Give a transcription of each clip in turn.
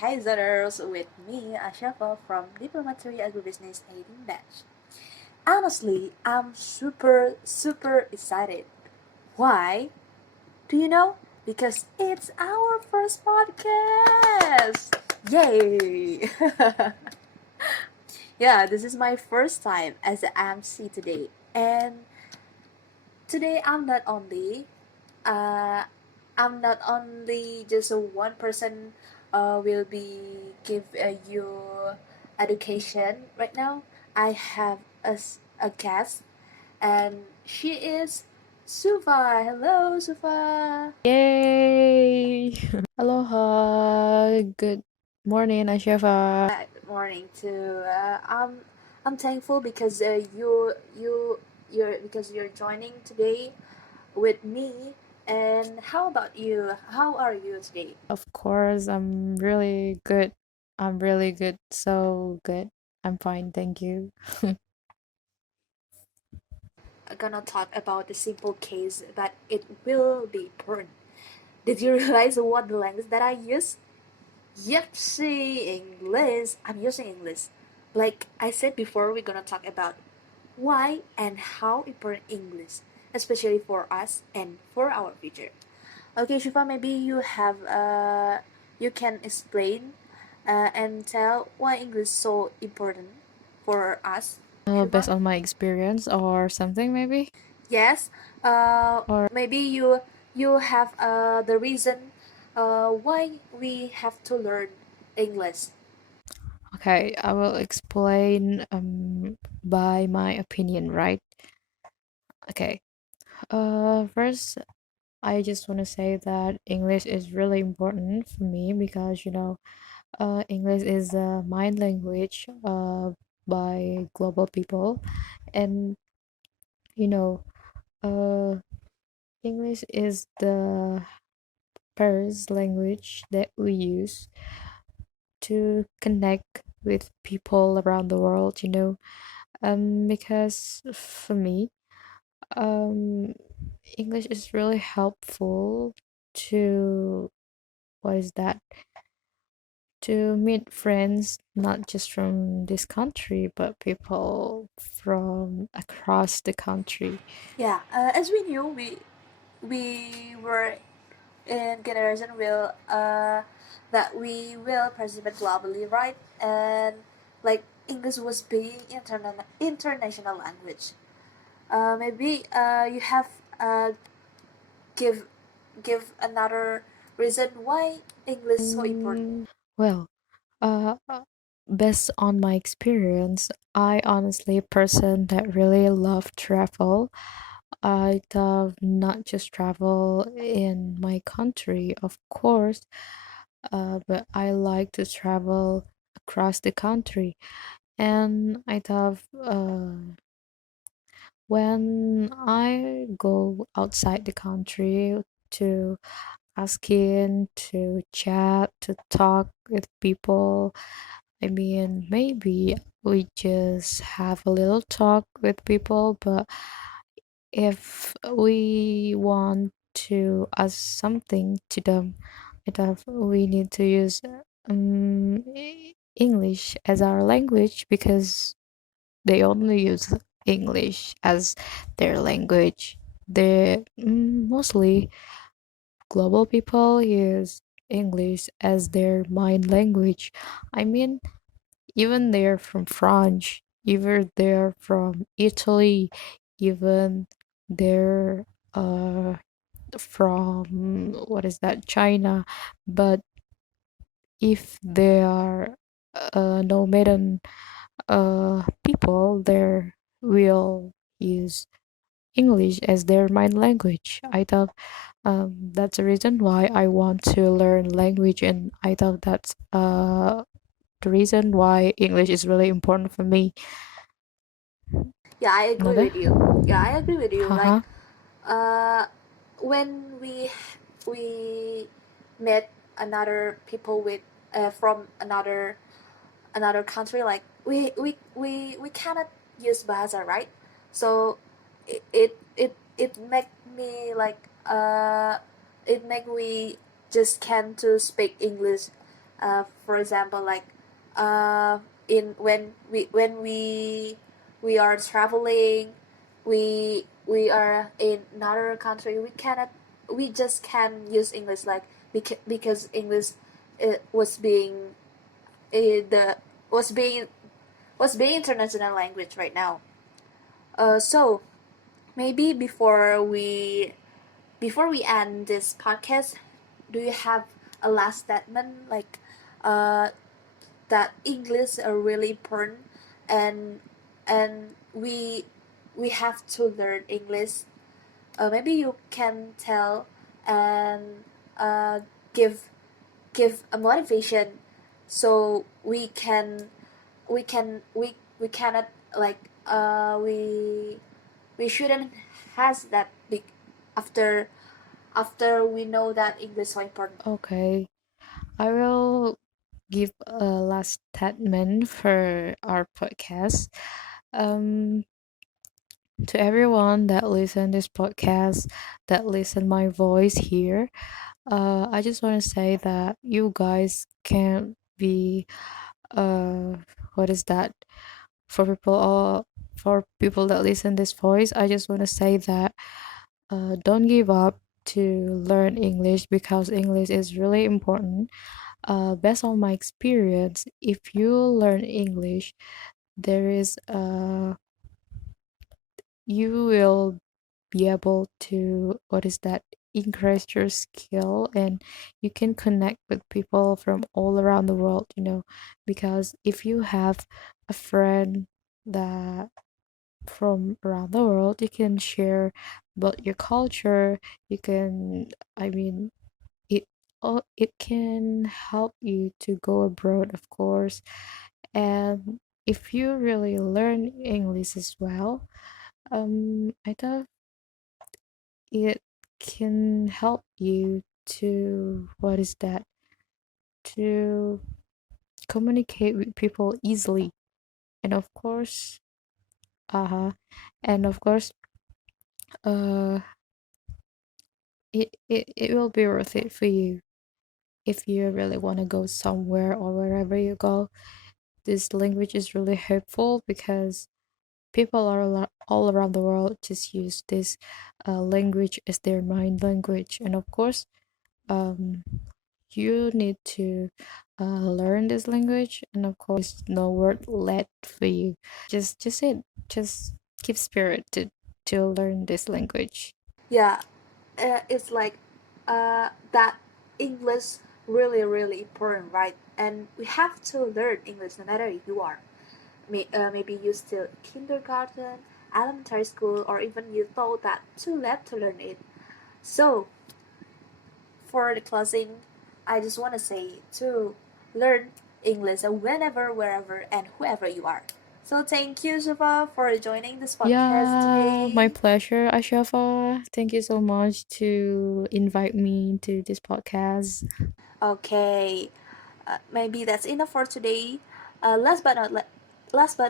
Hi Zotters, with me, Ashafa from Diplomatry Agribusiness 18 batch. Honestly, I'm super excited. Why? Do you know? Because it's our first podcast! Yay! Yeah, this is my first time as an MC today. And today uh, I'm not only just a one person will be give you education right now. I have a guest, and she is Sufa. Hello, Sufa. Yay! Aloha! Good morning, Ashefa. Good morning to I'm thankful because you're joining today with me. And how about you? How are you today? Of course, I'm really good. I'm really good. So good. I'm fine, thank you. I'm gonna talk about the simple case, but it will be important. Did you realize what the language that I use? Yep, see English. I'm using English. Like I said before, we're gonna talk about why and how important English, especially for us and for our future. Okay, Shifa, maybe you can explain and tell why English is so important for us, Based Shifa. on my experience or something, maybe? Yes. Or Maybe you have the reason why we have to learn English. okay, I will explain by my opinion, right? Okay. First, I just want to say that English is really important for me because English is a mind language by global people, and you know, uh, English is the first language that we use to connect with people around the world. Because for me, um, English is really helpful to what is that? To meet friends not just from this country but people from across the country. Yeah. As we knew, we were in generation will that we will participate globally, right? And like English was being international language. Maybe you have uh, give give another reason why English is so important. Well, based on my experience, I honestly a person that really love travel. I love not just travel in my country, of course, but I like to travel across the country. And I thought when I go outside the country to asking, to chat, to talk with people, I mean, maybe we just have a little talk with people, but if we want to ask something to them, I thought we need to use English as our language because they only use English as their language. Mostly global people use English as their mind language. I mean, even they're from France, even they're from Italy, even they're from what is that, China. But if they are Norwegian people, they will use English as their mind language. I thought that's the reason why I want to learn language, and I thought that's the reason why English is really important for me. Yeah, I agree Another? with you. Yeah, I agree with you. Like Haha. uh, when we met another people with from another country, like we cannot use bahasa, right? So it make me like it make we just can to speak English For example, like in when we are traveling, we are in another country. We just can use English, like because English it was being the was being international language right now. So maybe before we end this podcast, do you have a last statement, like uh, that English are really important, and we have to learn English? Maybe you can tell and uh, give give a motivation, so we cannot, like we shouldn't has that big after we know that English is so important. Okay, I will give a last statement for our podcast. Um, to everyone that listen this podcast, that listen my voice here, I just want to say that you guys can be what is that for people that listen this voice. I just want to say that don't give up to learn English because English is really important. Based on my experience, if you learn English, there is you will be able to what is that increase your skill, and you can connect with people from all around the world, because if you have a friend that from around the world, you can share about your culture. You can, I mean, it it can help you to go abroad, of course. And if you really learn English as well, I thought it can help you to what is that to communicate with people easily. And of course, uh and of course, uh it will be worth it for you if you really want to go somewhere or wherever you go. This language is really helpful because people are all around the world just use this language as their main language. And of course, um you need to learn this language, and of course no word left for you. Just it just keep spirit to learn this language. Yeah, it's like that English really important, right? And we have to learn English no matter who you are. Maybe you still kindergarten, elementary school, or even you thought that too late to learn it. So for the closing, I just want to say to learn English whenever, wherever, and whoever you are. So thank you, Shiva, for joining this podcast Yeah, my today. pleasure, Ashafa. Thank you so much to invite me to this podcast. Okay, maybe that's enough for today. Last but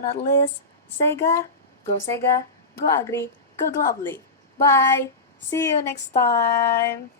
not least, Sega, go Agri, go Glovely. Bye. See you next time.